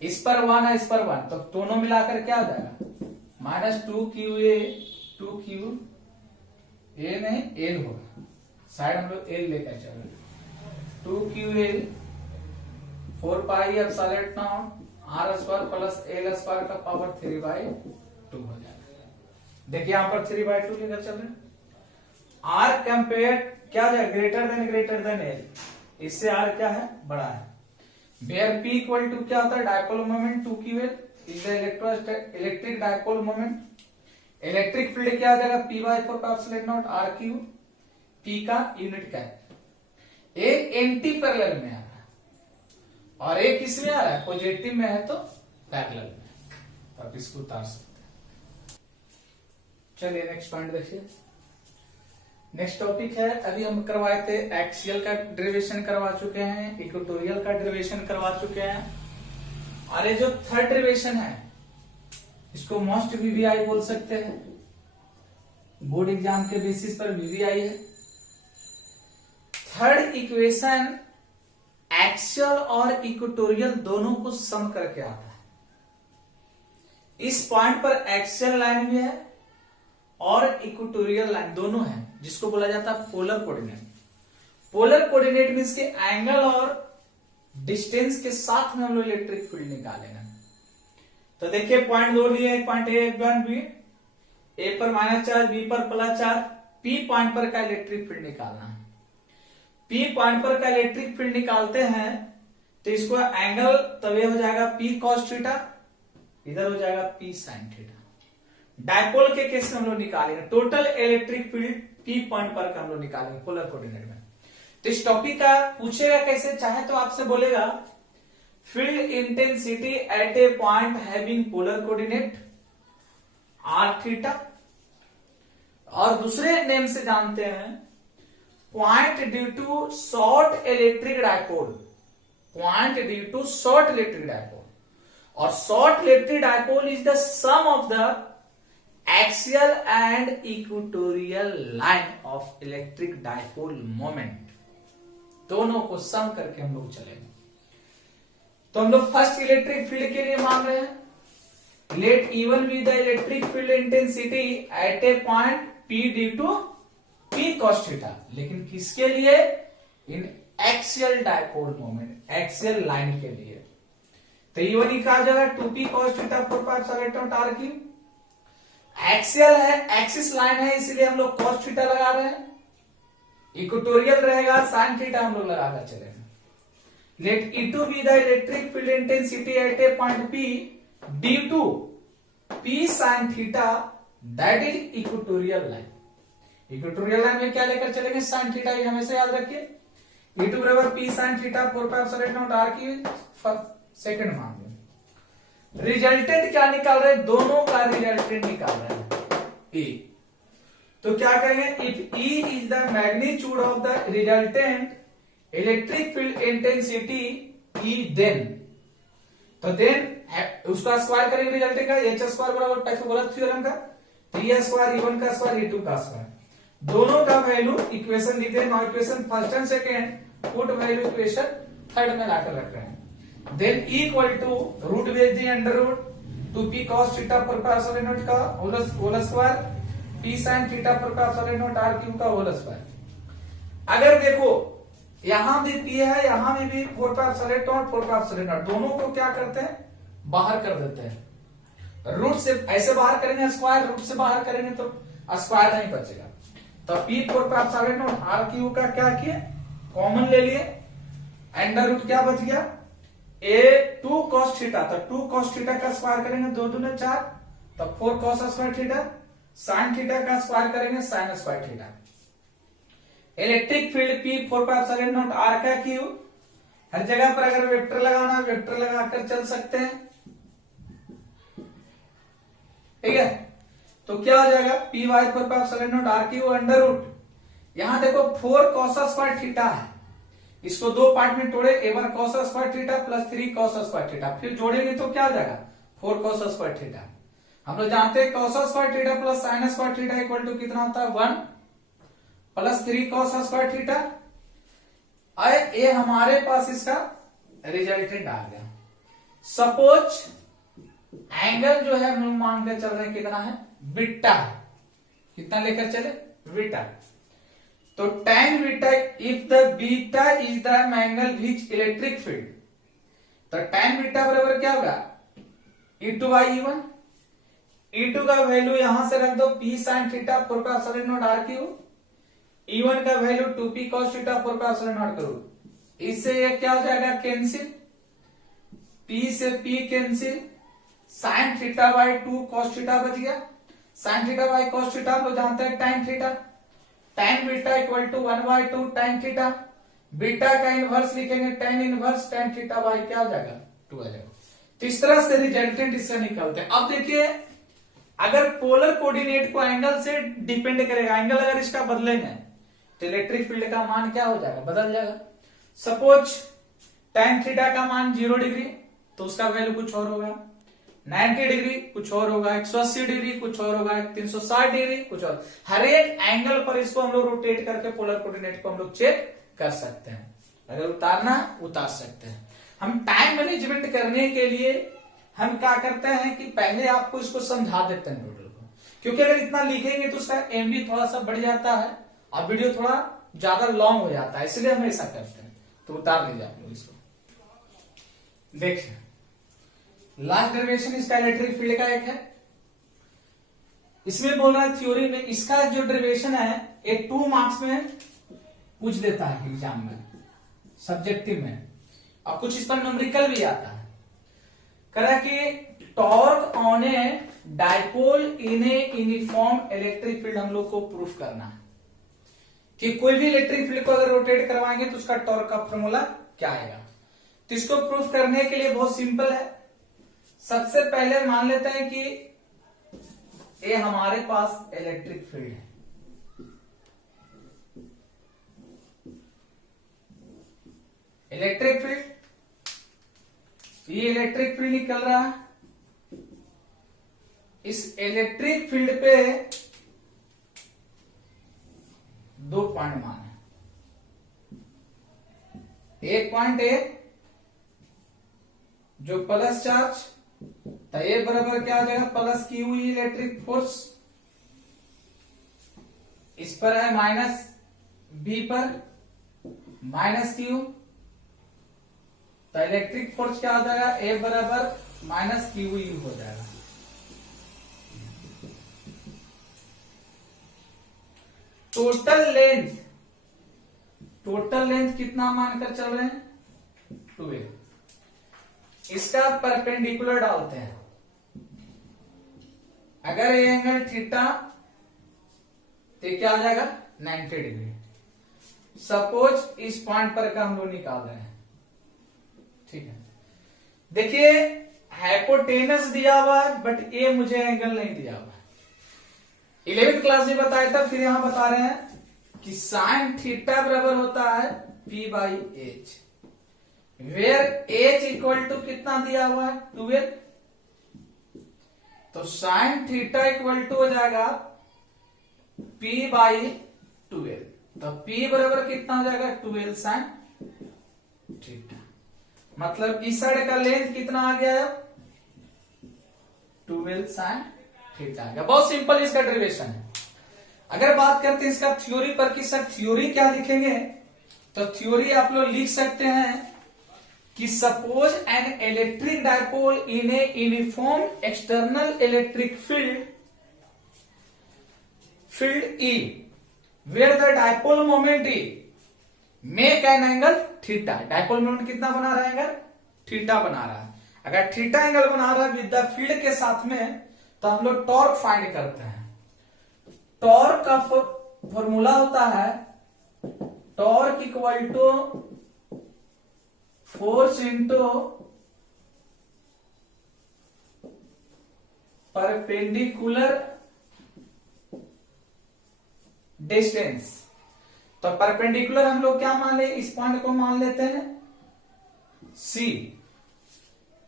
इस पर 1 है, इस पर 1, तो दोनों मिलाकर क्या हो जाएगा, -2qa 2q ए नहीं एल होगा, साइड हम लोग एल लेकर चल रहे, 2ql 4 pi epsilon naught R square plus L square का पावर 3/2 हो जाएगा। देखिए यहां पर 3/2 लेकर चल रहे हैं। आर कंपेयर क्या है, ग्रेटर देन एल, इससे आर क्या है, बड़ा है। वेयर पी इक्वल टू क्या होता है, dipole moment 2ql is the electric dipole moment. Electric field क्या आ जाएगा, p/4 epsilon naught R Q, P का यूनिट क्या है, एक एंटी पैरेलल में आ रहा है और एक किसमें आ रहा है, पॉजिटिव में है तो पैरेलल में, तो आप इसको उतार सकते हैं। चलिए नेक्स्ट पॉइंट देखिए। नेक्स्ट टॉपिक है, अभी हम करवाए थे एक्सियल का डेरिवेशन करवा चुके हैं, इक्वेटोरियल का डेरिवेशन करवा चुके हैं, और ये जो थर्ड डेरिवेशन है इसको मोस्ट वीवीआई बोल सकते हैं, बोर्ड एग्जाम के बेसिस पर वीवीआई है। थर्ड इक्वेशन एक्सियल और इक्वेटोरियल दोनों को सम करके आता है। इस पॉइंट पर एक्सियल लाइन भी है और इक्वेटोरियल लाइन दोनों है, जिसको बोला जाता है polar coordinate. Polar coordinate means के एंगल और डिस्टेंस के साथ में हम लोग इलेक्ट्रिक फील्ड निकालेंगे। तो देखिए पॉइंट दो लिए, पॉइंट ए पॉइंट बी, ए पर -4 बी पर +4, पी पॉइंट पर का इलेक्ट्रिक फील्ड निकालना है। पी पॉइंट पर का इलेक्ट्रिक फील्ड निकालते हैं तो इसको एंगल तब ये हो जाएगा पी कॉस थीटा, इधर हो जाएगा पी साइन थीटा। डायपोल के केस में हम लोग निकालेंगे total electric field P point पर का हम लोग निकालेंगे पोलर कोऑर्डिनेट में। तो इस टॉपिक का पूछेगा कैसे, चाहे तो आपसे बोलेगा field intensity at a point having polar coordinate R theta, और दूसरे नेम से जानते हैं point due to short electric dipole, point due to short electric dipole, और short electric dipole is the sum of the axial and equatorial line of electric dipole moment, दोनों को सम करके हम लोग चलेंगे। तो हम लोग फर्स्ट इलेक्ट्रिक फील्ड के लिए मान रहे हैं, let E1 be the electric field intensity at a point P due to P cos theta, लेकिन किसके लिए, in axial dipole moment, axial line के लिए। तो E1 का आ जाएगा 2P cos theta 4 pi epsilon R cube. Axial है, एक्सिस लाइन है, इसलिए हम लोग cos थीटा लगा रहे हैं। इक्वेटोरियल रहेगा sin थीटा हम लोग लगाकर चलेंगे। Let E2 be the electric field intensity at a point P due to P sin theta, that is equatorial line. Equatorial line में क्या लेकर चलेंगे, साइन थीटा, ये हमेशा याद रखिए। E2 बराबर P sin theta 4 pi epsilon R की सेकंड मान लो। रिजल्टेंट क्या निकाल रहे हैं, दोनों का रिजल्टेंट निकाल रहे हैं E। तो क्या करेंगे, if E is the magnitude of the resultant electric field intensity E then, तो देन उसका स्क्वायर करेंगे रिजल्टेंट का, एच स्क्वायर बराबर पाइथागोरस थ्योरम का 3 स्क्वायर E1 का स्क्वायर E2 का स्क्वायर, दोनों का वैल्यू इक्वेशन दी थे, equation first and second, put value equation third में लाकर रख रहे हैं। देन इक्वल टू रूट भेज दिए under root 2P cos theta 4 pi epsilon naught का whole square, P sin theta 4 pi epsilon naught R cube का whole square. अगर देखो यहां भी P है, यहां में भी 4 pi epsilon not 4 pi epsilon not, दोनों को क्या करते हैं, बाहर कर देते हैं। रूट से ऐसे बाहर करेंगे स्क्वायर, रूट से बाहर करेंगे तो स्क्वायर नहीं बचेगा। तो P 4 pi epsilon naught R cube का क्या किए, कॉमन ले लिए, अंडर रूट क्या बच गया, ए 2 cos थीटा, तो 2 cos थीटा का स्क्वायर करेंगे 2 दूने 4, तो 4 cos square theta, sin theta का स्क्वायर करेंगे sin square theta. Electric field P 4 pi epsilon naught R का क्यूब, हर जगह पर अगर वेक्टर लगाना वेक्टर लगाकर चल सकते हैं, ठीक है। तो क्या हो जाएगा, P Y 4 pi epsilon naught R cube under root, यहां देखो 4 cos स्क्वायर थीटा है, इसको दो पार्ट में तोड़े, एक बार cos square theta plus 3 cos square theta, फिर जोड़ेंगे तो क्या हो जाएगा 4 cos स्क्वायर थीटा। हम लोग जानते हैं cos square theta plus sin square theta equal to कितना होता है 1 प्लस 3 cos स्क्वायर थीटा। ये हमारे पास इसका रिजल्टेंट आ गया। सपोज एंगल जो है हम लोग मान के चल रहे हैं कितना है बीटा है, कितना लेकर चले बीटा। तो tan beta if the beta is the angle which electric field, तो tan बीटा बराबर क्या होगा E2 बाई E1। E2 का वैल्यू यहां से रख दो P sin थीटा 4 का epsilon naught R cube, E1 का वैल्यू 2P cos थीटा 4 का एप्सिलॉन नॉट करो। इससे ये क्या हो जाएगा कैंसिल, P से P cancel, sin theta by 2 cos theta बच गया। sin theta by cos theta हम लोग जानते हैं tan theta, tan beta equal to 1/2 tan theta. Beta का इनवर्स लिखेंगे tan inverse tan theta by क्या हो जाएगा 2 आ जाएगा। तो इस तरह से रिजल्टेंट इससे निकलते हैं। अब देखिए अगर पोलर कोऑर्डिनेट को एंगल से डिपेंड करेगा, एंगल अगर इसका बदलेंगे तो इलेक्ट्रिक फील्ड का मान क्या हो जाएगा बदल जाएगा। सपोज tan थीटा का मान 0 डिग्री तो उसका वैल्यू कुछ और होगा, 90 डिग्री कुछ और होगा, 180 डिग्री कुछ और होगा, 360 डिग्री कुछ और। हर एक एंगल पर इसको हम लोग रोटेट करके पोलर कोऑर्डिनेट को हम लोग चेक कर सकते हैं। अगर उतारना उतार सकते हैं। हम टाइम मैनेजमेंट करने के लिए हम क्या करते हैं कि पहले आपको इसको समझा देते हैं टोटल को, क्योंकि अगर इतना लिखेंगे तो उसका एमबी थोड़ा सा बढ़ जाता है और वीडियो थोड़ा ज्यादा लॉन्ग हो जाता है, इसलिए हम ऐसा करते हैं। तो उतार लीजिए आप लोग इसको। देखिए लास्ट डेरिवेशन इसका इलेक्ट्रिक फील्ड का एक है, इसमें बोल रहा है थ्योरी में इसका जो डेरिवेशन है ये 2 मार्क्स में पूछ देता है एग्जाम में, सब्जेक्टिव में, और कुछ इस पर न्यूमेरिकल भी आता है। कह कि torque on a dipole in a uniform electric field हम लोग को प्रूफ करना है कि कोई भी इलेक्ट्रिक फील्ड को अगर रोटेट करवाएंगे तो उसका टॉर्क का फॉर्मूला क्या आएगा। तो इसको प्रूफ करने के लिए बहुत सिंपल है। सबसे पहले मान लेते हैं कि ये हमारे पास इलेक्ट्रिक फील्ड है, इलेक्ट्रिक फील्ड, ये इलेक्ट्रिक फील्ड निकल रहा है। इस इलेक्ट्रिक फील्ड पे 2 पॉइंट मान है। एक पॉइंट ए जो प्लस चार्ज, तो ये बराबर क्या आ जाएगा प्लस की हुई इलेक्ट्रिक फोर्स, इस पर है माइनस बी पर माइनस क्यू, तो इलेक्ट्रिक फोर्स क्या हो जाएगा ए बराबर माइनस क्यू यू हो जाएगा। टोटल लेंथ कितना मानकर चल रहे हैं 2a। इसका परपेंडिकुलर डालते हैं। अगर ये एंगल थीटा तो क्या आ जाएगा 90 डिग्री। सपोज इस पॉइंट पर का हम लोग निकाल रहे हैं, ठीक है। देखिए हाइपोटेनस दिया हुआ है बट ये मुझे एंगल नहीं दिया हुआ। 11th क्लास में बताया था, फिर यहां बता रहे हैं कि साइन थीटा बराबर होता है P by H, where H equal to कितना दिया हुआ है 12। तो साइन थीटा इक्वल टू हो जाएगा P बाई 12। तो P बराबर कितना हो जाएगा 12 साइन थीटा। मतलब इस साइड का लेंथ कितना आ गया है 12 साइन थीटा आ गया। बहुत सिंपल इसका डेरिवेशन है। अगर बात करते हैं इसका थ्योरी पर कि सर थ्योरी क्या लिखेंगे, तो थ्योरी आप लोग लिख सकते हैं कि suppose an electric dipole in a uniform external electric field E where the dipole moment E make an angle theta. Dipole moment कितना बना रहा है एंगल थीटा बना रहा है। अगर थीटा एंगल बना रहा है विद द फील्ड के साथ में, तो हम लोग टॉर्क फाइंड करते हैं। टॉर्क का फॉर्मूला होता है torque equal to force into perpendicular distance. तो परपेंडिकुलर हम लोग क्या मान ले, इस पॉइंट को मान लेते हैं C।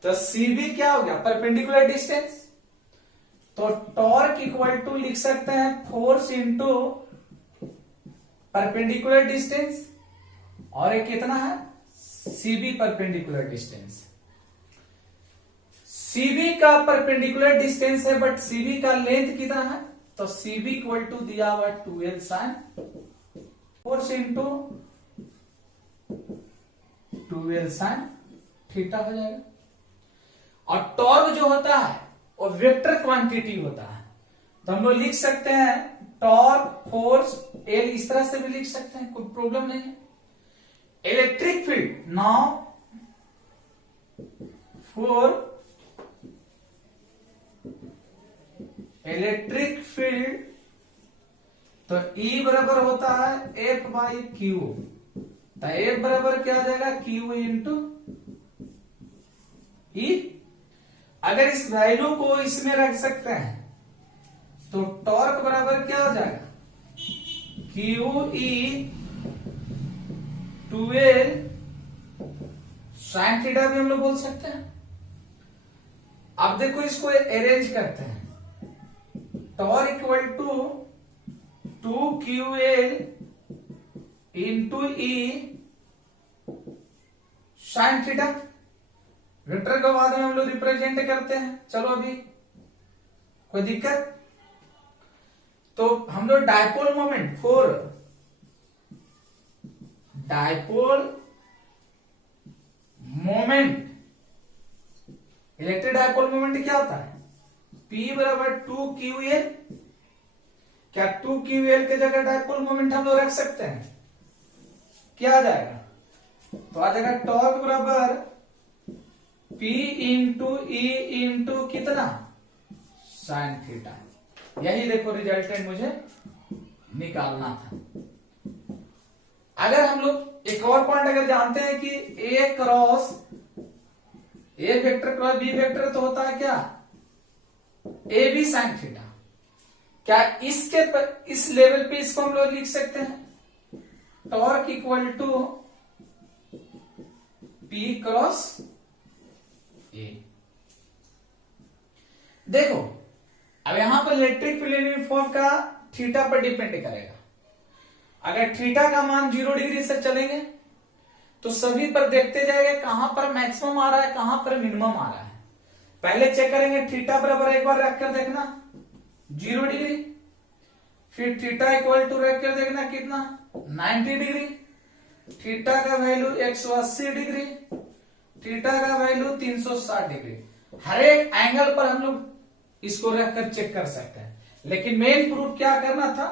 तो सीबी क्या हो गया, परपेंडिकुलर डिस्टेंस। तो टॉर्क इक्वल टू लिख सकते हैं फोर्स इंटू परपेंडिकुलर डिस्टेंस, और ये कितना है, सीबी परपेंडिकुलर डिस्टेंस। सीबी का परपेंडिकुलर डिस्टेंस है, बट सीबी का लेंथ कितना है, तो सीबी इक्वल टू दिया हुआ 2l sine force into 2l sine theta हो जाएगा। और टॉर्क जो होता है वो वेक्टर क्वांटिटी होता है, तो हम लोग लिख सकते हैं टॉर्क फोर्स एल, इस तरह से भी लिख सकते हैं, कोई प्रॉब्लम नहीं है। Electric field now for electric field, तो E बराबर होता है F बाई क्यू, तो F बराबर क्या आ जाएगा, Q इंटू E। अगर इस वैल्यू को इसमें रख सकते हैं तो टॉर्क बराबर क्या हो जाएगा, QE 2l साइन थीटा भी हम लोग बोल सकते हैं। अब देखो इसको अरेंज करते हैं, torque equal to 2QL into E sine theta, vector को बाद में हम लोग रिप्रेजेंट करते हैं। चलो अभी कोई दिक्कत, तो हम लोग dipole moment for dipole moment, electric dipole moment क्या होता है, P बराबर 2QL, क्या 2QL के जगह डायपोल मोमेंट हम लोग रख सकते हैं, क्या आ जाएगा, तो आ जाएगा टॉर्क बराबर P इंटू ई इंटू कितना, साइन थीटा। यही देखो रिजल्टेंट मुझे निकालना था। अगर हम लोग एक और पॉइंट अगर जानते हैं कि A cross A vector cross B vector तो होता है क्या, ए बी साइन थीटा, क्या इसके इस लेवल पे इसको हम लोग लिख सकते हैं torque equal to P cross A। देखो अब यहां पर इलेक्ट्रिक फील्ड यूनिफॉर्म का थीटा पर डिपेंड करेगा। अगर थीटा का मान 0 डिग्री से चलेंगे तो सभी पर देखते जाएंगे कहां पर मैक्सिमम आ रहा है, कहां पर मिनिमम आ रहा है। पहले चेक करेंगे थीटा बराबर, एक बार रखकर देखना 0 डिग्री, फिर थीटा इक्वल टू रखकर देखना कितना 90 डिग्री, थीटा का वैल्यू 180 डिग्री, थीटा का वैल्यू 360 डिग्री। हर एक एंगल पर हम लोग इसको रखकर चेक कर सकते हैं, लेकिन मेन प्रूफ क्या करना था,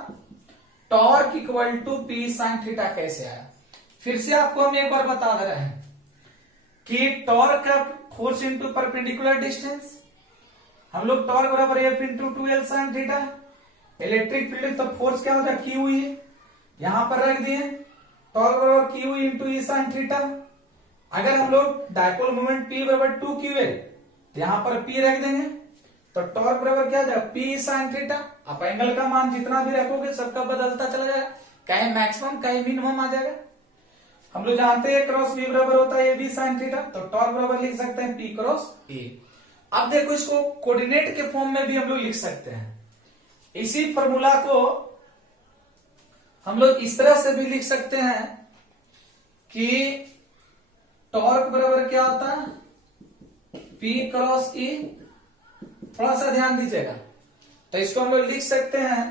torque equal to P sine theta कैसे आया। फिर से आपको हम एक बार बता दे रहे हैं कि टॉर्क का फोर्स इंटू परपेंडिकुलर डिस्टेंस, हम लोग टॉर्क बराबर F into 2l sine theta, electric field तो फोर्स क्या होता है क्यू ई, यहां पर रख दिए टॉर्क बराबर क्यू इंटू ई साइन थीटा। अगर हम लोग डायपोल मोमेंट P बराबर 2QL, तो यहां पर P रख देंगे, तो टॉर्क बराबर क्या जाएगा P साइन थीटा। आप एंगल का मान जितना भी रखोगे सबका बदलता चला जाएगा, कहीं मैक्सिमम कहीं मिनिमम आ जाएगा। हम लोग जानते हैं क्रॉस B बराबर होता है AB साइन थीटा, तो टॉर्क बराबर लिख सकते हैं P क्रॉस A। अब देखो इसको कोऑर्डिनेट के फॉर्म में भी हम लोग लिख सकते हैं। इसी फॉर्मूला को हम लोग इस तरह से भी लिख सकते हैं कि टॉर्क बराबर क्या होता है P क्रॉस E। थोड़ा सा ध्यान दीजिएगा, तो इसको हम लोग लिख सकते हैं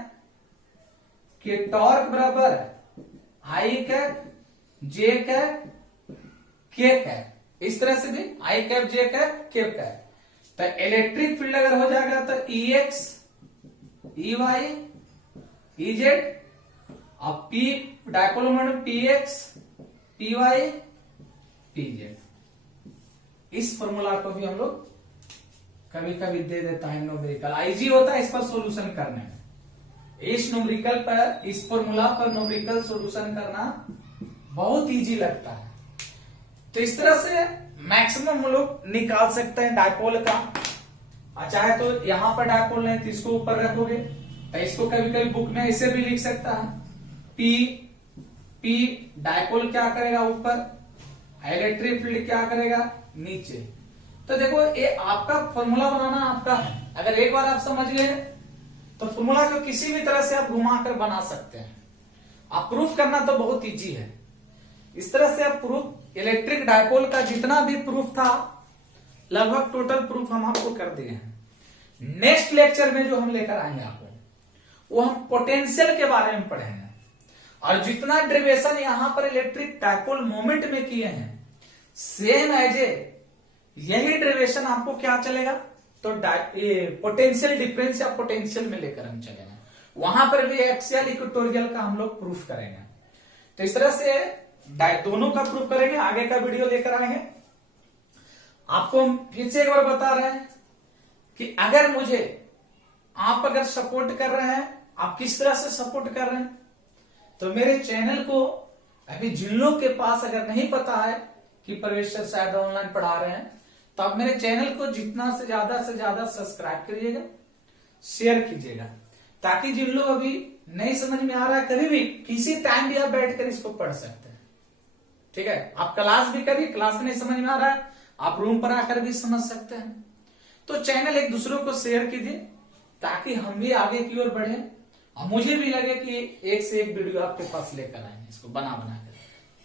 कि टॉर्क बराबर आई कैप जे कैप के कैप, इस तरह से भी आई कैप जे कैप के कैप। तो इलेक्ट्रिक फील्ड अगर हो जाएगा तो EX EY EZ और P dipole moment PX PY PZ। इस फॉर्मूला को भी हम लोग कभी कभी दे देता है न्यूमेरिकल, आईजी होता है इस पर सॉल्यूशन करने में। इस न्यूमेरिकल पर, इस फॉर्मूला पर न्यूमेरिकल सॉल्यूशन करना बहुत इजी लगता है। तो इस तरह से मैक्सिमम हम लोग निकाल सकते हैं डायपोल का। चाहे तो यहां पर डायपोल नहीं तो इसको ऊपर रखोगे, तो इसको कभी कभी बुक में ऐसे भी लिख सकता है P डायपोल क्या करेगा ऊपर, इलेक्ट्रिक फील्ड क्या करेगा नीचे। तो देखो ये आपका फॉर्मूला बनाना आपका है, अगर एक बार आप समझ गए तो फॉर्मूला को किसी भी तरह से आप घुमाकर बना सकते हैं। आप प्रूफ करना तो बहुत इजी है। इस तरह से आप प्रूफ इलेक्ट्रिक डायपोल का जितना भी प्रूफ था लगभग टोटल प्रूफ हम आपको कर दिए हैं। नेक्स्ट लेक्चर में जो हम लेकर आएंगे आपको वो हम पोटेंशियल के बारे में पढ़ेंगे, और जितना डेरिवेशन यहां पर इलेक्ट्रिक डायपोल मोमेंट में किए हैं सेम एज यही डेरिवेशन आपको क्या चलेगा तो पोटेंशियल डिफरेंस या पोटेंशियल में लेकर हम चलेंगे। वहां पर भी एक्सियल इक्वेटोरियल का हम लोग प्रूफ करेंगे। तो इस तरह से दोनों का प्रूफ करेंगे, आगे का वीडियो लेकर आएंगे। आपको हम फिर से एक बार बता रहे हैं कि अगर मुझे आप अगर सपोर्ट कर रहे हैं, आप किस तरह से सपोर्ट कर रहे हैं, तो मेरे चैनल को अभी जिन लोग के पास अगर नहीं पता है कि प्रवेश सर शायद ऑनलाइन पढ़ा रहे हैं, तो आप मेरे चैनल को जितना से ज्यादा सब्सक्राइब करिएगा, शेयर कीजिएगा, ताकि जिन लोग अभी नहीं समझ में आ रहा है कभी भी किसी टाइम भी आप बैठकर इसको पढ़ सकते हैं। ठीक है, आप क्लास भी करिए, क्लास में नहीं समझ में आ रहा है आप रूम पर आकर भी समझ सकते हैं। तो चैनल एक दूसरों को शेयर कीजिए ताकि हम भी आगे की ओर बढ़े और मुझे भी लगे कि एक से एक वीडियो आपके पास लेकर आएंगे, इसको बना कर।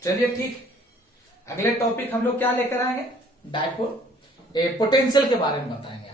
चलिए ठीक, अगले टॉपिक हम लोग क्या लेकर आएंगे, डायपोल पोटेंशियल के बारे में बताएंगे।